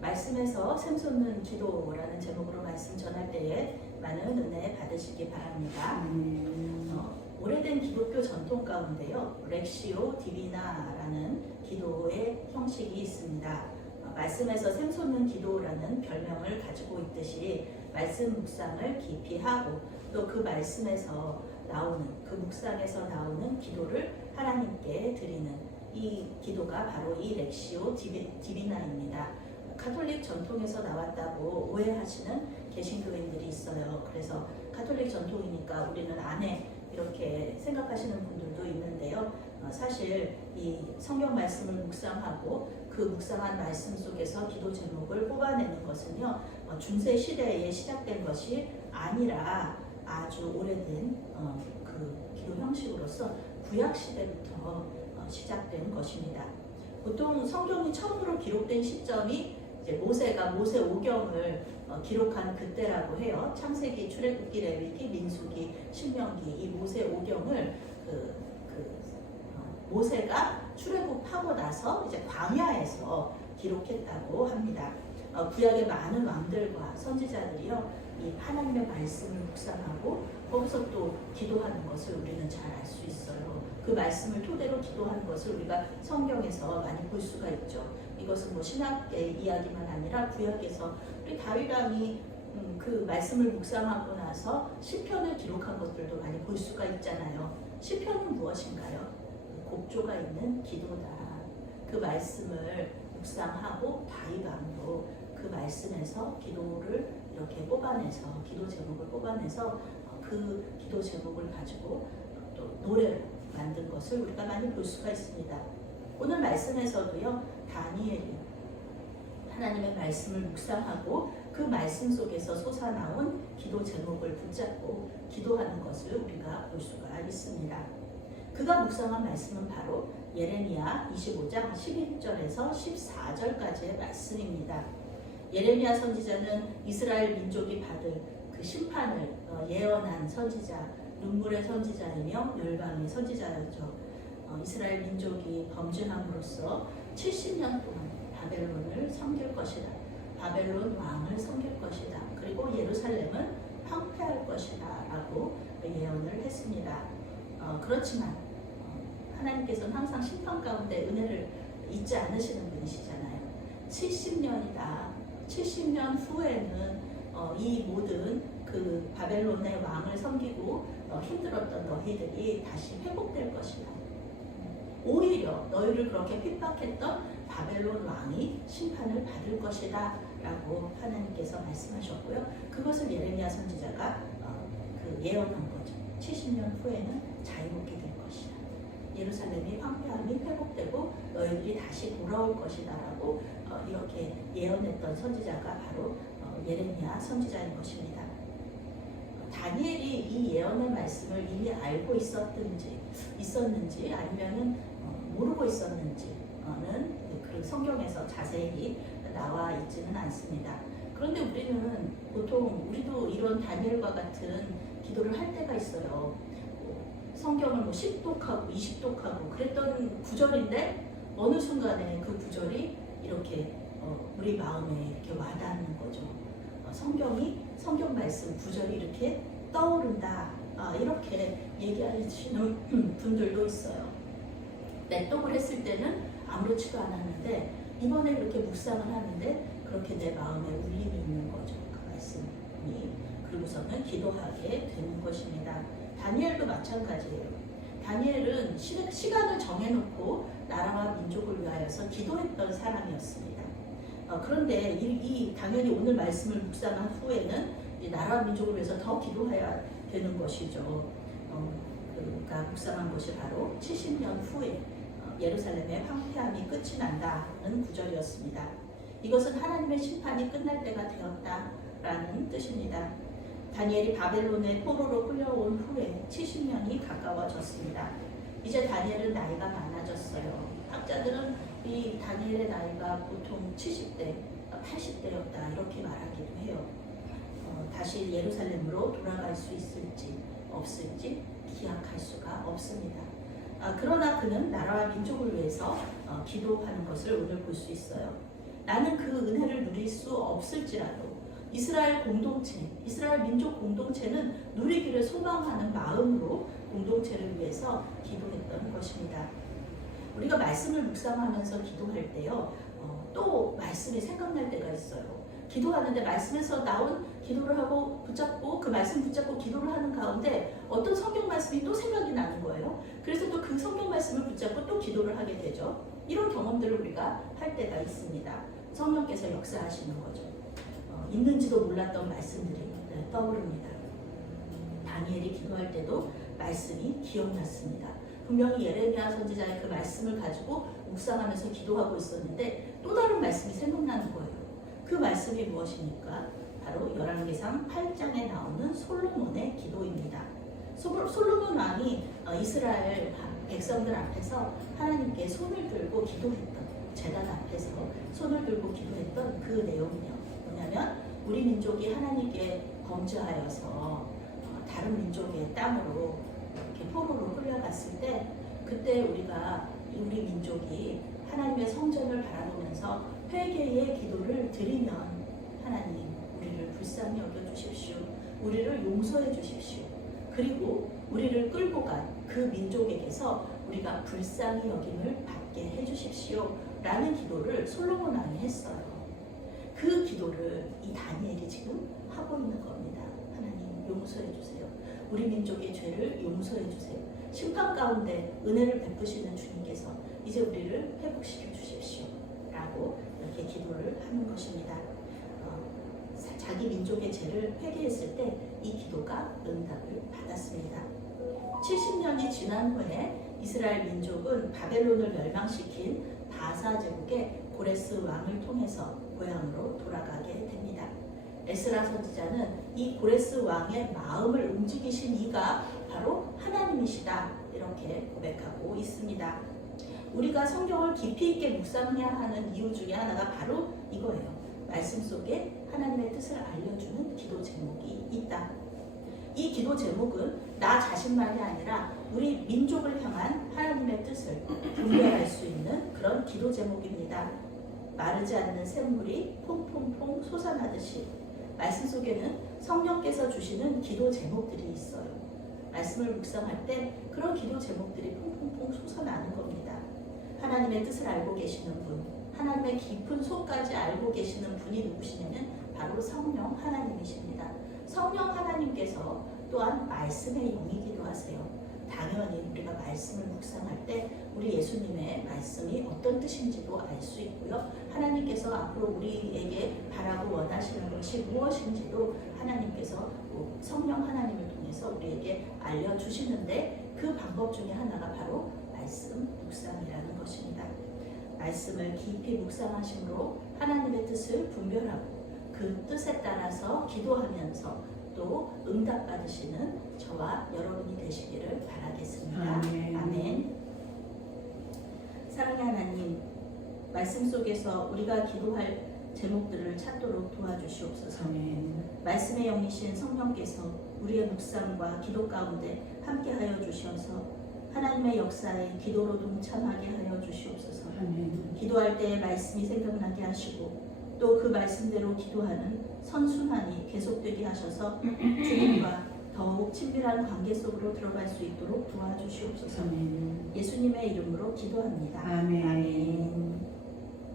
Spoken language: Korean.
말씀에서 샘솟는 기도라는 제목으로 말씀 전할 때에 많은 은혜 받으시기 바랍니다. 오래된 기독교 전통 가운데요, 렉시오 디비나라는 기도의 형식이 있습니다. 말씀에서 샘솟는 기도라는 별명을 가지고 있듯이 말씀 묵상을 깊이 하고 또 그 말씀에서 나오는, 그 묵상에서 나오는 기도를 하나님께 드리는 이 기도가 바로 이 렉시오 디비나입니다. 가톨릭 전통에서 나왔다고 오해하시는 개신교인들이 있어요. 그래서 가톨릭 전통이니까 우리는 안 해, 이렇게 생각하시는 분들도 있는데요. 사실 이 성경 말씀을 묵상하고 그 묵상한 말씀 속에서 기도 제목을 뽑아내는 것은요, 중세 시대에 시작된 것이 아니라 아주 오래된 그 기도 형식으로서 구약 시대부터 시작된 것입니다. 보통 성경이 처음으로 기록된 시점이 이제 모세가 모세오경을 기록한 그때라고 해요. 창세기, 출애굽기, 레위기, 민수기, 신명기 이 모세오경을 모세가 출애굽하고 나서 이제 광야에서 기록했다고 합니다. 구약의 많은 왕들과 선지자들이요, 이 하나님의 말씀을 묵상하고 거기서 또 기도하는 것을 우리는 잘 알 수 있어요. 그 말씀을 토대로 기도하는 것을 우리가 성경에서 많이 볼 수가 있죠. 이것은 뭐 신학의 이야기만 아니라 구약에서 우리 다윗 왕이 그 말씀을 묵상하고 나서 시편을 기록한 것들도 많이 볼 수가 있잖아요. 시편은 무엇인가요? 곡조가 있는 기도다. 그 말씀을 묵상하고 다윗 왕도 그 말씀에서 기도를 이렇게 뽑아내서, 기도 제목을 뽑아내서 그 기도 제목을 가지고 또 노래를 만든 것을 우리가 많이 볼 수가 있습니다. 오늘 말씀에서도요, 다니엘이 하나님의 말씀을 묵상하고 그 말씀 속에서 솟아나온 기도 제목을 붙잡고 기도하는 것을 우리가 볼 수가 있습니다. 그가 묵상한 말씀은 바로 예레미야 25장 11절에서 14절까지의 말씀입니다. 예레미야 선지자는 이스라엘 민족이 받을 그 심판을 예언한 선지자, 눈물의 선지자이며 열방의 선지자였죠. 이스라엘 민족이 범죄함으로써 70년 동안 바벨론을 섬길 것이다. 바벨론 왕을 섬길 것이다. 그리고 예루살렘은 황폐할 것이다 라고 예언을 했습니다. 그렇지만 하나님께서는 항상 심판 가운데 은혜를 잊지 않으시는 분이시잖아요. 70년이다. 70년 후에는 이 모든 그 바벨론의 왕을 섬기고 힘들었던 너희들이 다시 회복될 것이다. 오히려 너희를 그렇게 핍박했던 바벨론 왕이 심판을 받을 것이다 라고 하나님께서 말씀하셨고요. 그것을 예레미야 선지자가 그 예언한 거죠. 70년 후에는 자유롭게 될 것이다. 예루살렘이 황폐함이 회복되고 너희들이 다시 돌아올 것이다 라고 이렇게 예언했던 선지자가 바로 예레미야 선지자인 것입니다. 다니엘이 이 예언의 말씀을 이미 알고 있었는지 아니면은 모르고 있었는지는 그 성경에서 자세히 나와 있지는 않습니다. 그런데 우리는 보통 우리도 이런 다니엘과 같은 기도를 할 때가 있어요. 성경을 뭐 10독하고 20독하고 그랬던 구절인데 어느 순간에 그 구절이 이렇게 우리 마음에 이렇게 와닿는 거죠. 성경 말씀 구절이 이렇게 떠오른다. 이렇게 얘기하시는 분들도 있어요. 넷독을 했을 때는 아무렇지도 않았는데 이번에 이렇게 묵상을 하는데 그렇게 내 마음에 울림이 있는 거죠. 그 말씀이. 그리고서는 기도하게 되는 것입니다. 다니엘도 마찬가지예요. 다니엘은 시간을 정해놓고 나라와 민족을 위하여서 기도했던 사람이었습니다. 그런데 당연히 오늘 말씀을 묵상한 후에는 이 나라와 민족을 위해서 더 기도해야 되는 것이죠. 그러니까 묵상한 것이 바로 70년 후에 예루살렘의 황폐함이 끝이 난다는 구절이었습니다. 이것은 하나님의 심판이 끝날 때가 되었다라는 뜻입니다. 다니엘이 바벨론의 포로로 끌려온 후에 70년이 가까워졌습니다. 이제 다니엘은 나이가 많아졌어요. 학자들은 이 다니엘의 나이가 보통 70대, 80대였다 이렇게 말하기도 해요. 다시 예루살렘으로 돌아갈 수 있을지 없을지 기약할 수가 없습니다. 그러나 그는 나라와 민족을 위해서 기도하는 것을 오늘 볼 수 있어요. 나는 그 은혜를 누릴 수 없을지라도 이스라엘 공동체, 이스라엘 민족 공동체는 누리기를 소망하는 마음으로 공동체를 위해서 기도했던 것입니다. 우리가 말씀을 묵상하면서 기도할 때요, 또 말씀이 생각날 때가 있어요. 기도하는데 말씀에서 나온 기도를 하고 붙잡고 그 말씀 붙잡고 기도를 하는 가운데 어떤 성경 말씀이 또 생각이 나는 거예요. 그래서 또 그 성경 말씀을 붙잡고 또 기도를 하게 되죠. 이런 경험들을 우리가 할 때가 있습니다. 성령께서 역사하시는 거죠. 있는지도 몰랐던 말씀들이 떠오릅니다. 다니엘이 기도할 때도 말씀이 기억났습니다. 분명히 예레미야 선지자의 그 말씀을 가지고 묵상하면서 기도하고 있었는데 또 다른 말씀이 생각나는 거예요. 그 말씀이 무엇입니까? 바로 열왕기상 8장에 나오는 솔로몬의 기도입니다. 솔로몬 왕이 이스라엘 백성들 앞에서 하나님께 손을 들고 기도했던, 제단 앞에서 손을 들고 기도했던 그 내용이요. 뭐냐면 우리 민족이 하나님께 범죄하여서 다른 민족의 땅으로 이렇게 포로로 끌려갔을 때, 그때 우리 민족이 하나님의 성전을 바라보면서 회개의 기도를 드리면 하나님 우리를 불쌍히 여겨주십시오. 우리를 용서해 주십시오. 그리고 우리를 끌고 간 그 민족에게서 우리가 불쌍히 여김을 받게 해주십시오. 라는 기도를 솔로몬 왕이 했어요. 그 기도를 이 다니엘이 지금 하고 있는 겁니다. 하나님 용서해 주세요. 우리 민족의 죄를 용서해 주세요. 심판 가운데 은혜를 베푸시는 주님께서 이제 우리를 회복시켜 주십시오. 라고 이렇게 기도를 하는 것입니다. 자기 민족의 죄를 회개했을 때 이 기도가 응답을 받았습니다. 70년이 지난 후에 이스라엘 민족은 바벨론을 멸망시킨 바사 제국의 고레스 왕을 통해서 고향으로 돌아가게 됩니다. 에스라 선지자는 이 고레스 왕의 마음을 움직이신 이가 바로 하나님이시다, 이렇게 고백하고 있습니다. 우리가 성경을 깊이 있게 묵상해야 하는 이유 중에 하나가 바로 이거예요. 말씀 속에 하나님의 뜻을 알려주는 기도 제목이 있다. 이 기도 제목은 나 자신만이 아니라 우리 민족을 향한 하나님의 뜻을 분별할 수 있는 그런 기도 제목입니다. 마르지 않는 샘물이 퐁퐁퐁 솟아나듯이 말씀 속에는 성령께서 주시는 기도 제목들이 있어요. 말씀을 묵상할 때 그런 기도 제목들이 퐁퐁퐁 솟아나는 겁니다. 하나님의 뜻을 알고 계시는 분, 하나님의 깊은 속까지 알고 계시는 분이 누구시냐면 바로 성령 하나님이십니다. 성령 하나님께서 또한 말씀의 영이기도 하세요. 당연히 우리가 말씀을 묵상할 때 우리 예수님의 말씀이 어떤 뜻인지도 알 수 있고요. 하나님께서 앞으로 우리에게 바라고 원하시는 것이 무엇인지도 하나님께서 성령 하나님을 통해서 우리에게 알려주시는데, 그 방법 중에 하나가 바로 말씀 묵상이라는 것입니다. 말씀을 깊이 묵상하심으로 하나님의 뜻을 분별하고 그 뜻에 따라서 기도하면서 또 응답받으시는 저와 여러분이 되시기를 바라겠습니다. 아멘. 사랑의 하나님, 말씀 속에서 우리가 기도할 제목들을 찾도록 도와주시옵소서. 말씀의 영이신 성령께서 우리의 묵상과 기도 가운데 함께하여 주셔서 하나님의 역사에 기도로 동참하게 하여 주시옵소서. 기도할 때 말씀이 생각나게 하시고 또 그 말씀대로 기도하는 선순환이 계속되게 하셔서 주님과 더욱 친밀한 관계 속으로 들어갈 수 있도록 도와주시옵소서. 예수님의 이름으로 기도합니다. 아멘.